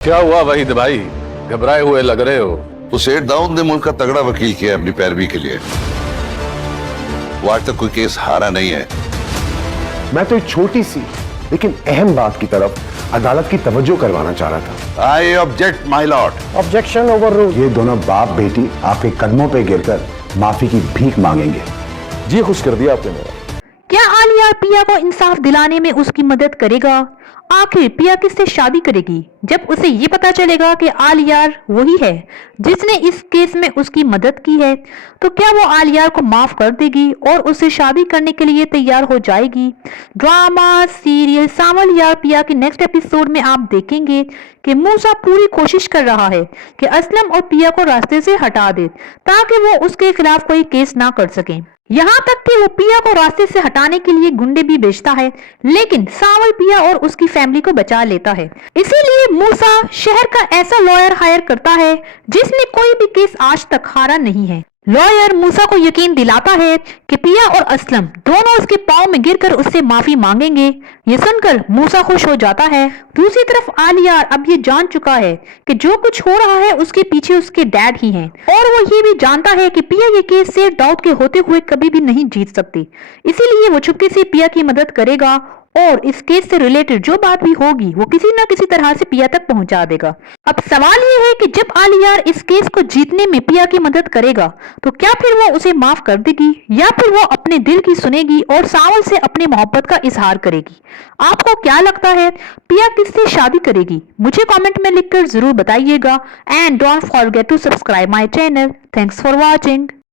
क्या हुआ वहीद भाई, घबराए हुए लग रहे हो? उसे दाऊद ने मुल्क का तगड़ा वकील किया अपनी पैरवी के लिए। वो आज तक कोई केस हारा नहीं है। मैं तो एक छोटी सी लेकिन अहम बात की तरफ अदालत की तवज्जो करवाना चाह रहा था। I object my Lord. Objection over rule. ये दोनों बाप बेटी आपके कदमों पे गिरकर माफी की भीख मांगेंगे। जी खुश कर दिया आपने मेरा। क्या आलिया पिया को इंसाफ दिलाने में उसकी मदद करेगा? आखिर पिया किससे शादी करेगी जब उसे ये पता चलेगा कि आलियार वही है जिसने इस केस में उसकी मदद की है? तो क्या वो आलियार को माफ कर देगी और उससे शादी करने के लिए तैयार हो जाएगी? ड्रामा सीरियल सावल यार पिया के नेक्स्ट एपिसोड में आप देखेंगे कि मूसा पूरी कोशिश कर रहा है कि असलम और पिया को रास्ते से हटा दे ताकि वो उसके खिलाफ कोई केस ना कर सके। यहाँ तक कि वो पिया को रास्ते से हटाने के लिए गुंडे भी भेजता है, लेकिन सावल पिया और उसकी फैमिली को बचा लेता है। इसीलिए मूसा शहर का ऐसा लॉयर हायर करता है जिसने कोई भी केस आज तक हारा नहीं है। लॉयर मूसा को यकीन दिलाता है कि पिया और असलम दोनों उसके पांव में गिरकर उससे माफी मांगेंगे। ये सुनकर मूसा खुश हो जाता है। दूसरी तरफ आलियार अब ये जान चुका है कि जो कुछ हो रहा है उसके पीछे उसके डैड ही हैं और वो ये भी जानता है कि पिया ये केस सिर्फ दाऊद के होते हुए कभी भी नहीं जीत सकती। इसीलिए वो चुपके से पिया की मदद करेगा और इस केस से रिलेटेड जो बात भी होगी वो किसी ना किसी तरह से पिया तक पहुंचा देगा। अब सवाल ये है कि जब आलियार इस केस को जीतने में पिया की मदद करेगा तो क्या फिर वो उसे माफ कर देगी या फिर वो अपने दिल की सुनेगी और सावल से अपनी मोहब्बत का इजहार करेगी? आपको क्या लगता है पिया किससे शादी करेगी? मुझे कमेंट में लिखकर जरूर बताइएगा and don't forget to subscribe my channel. Thanks for watching.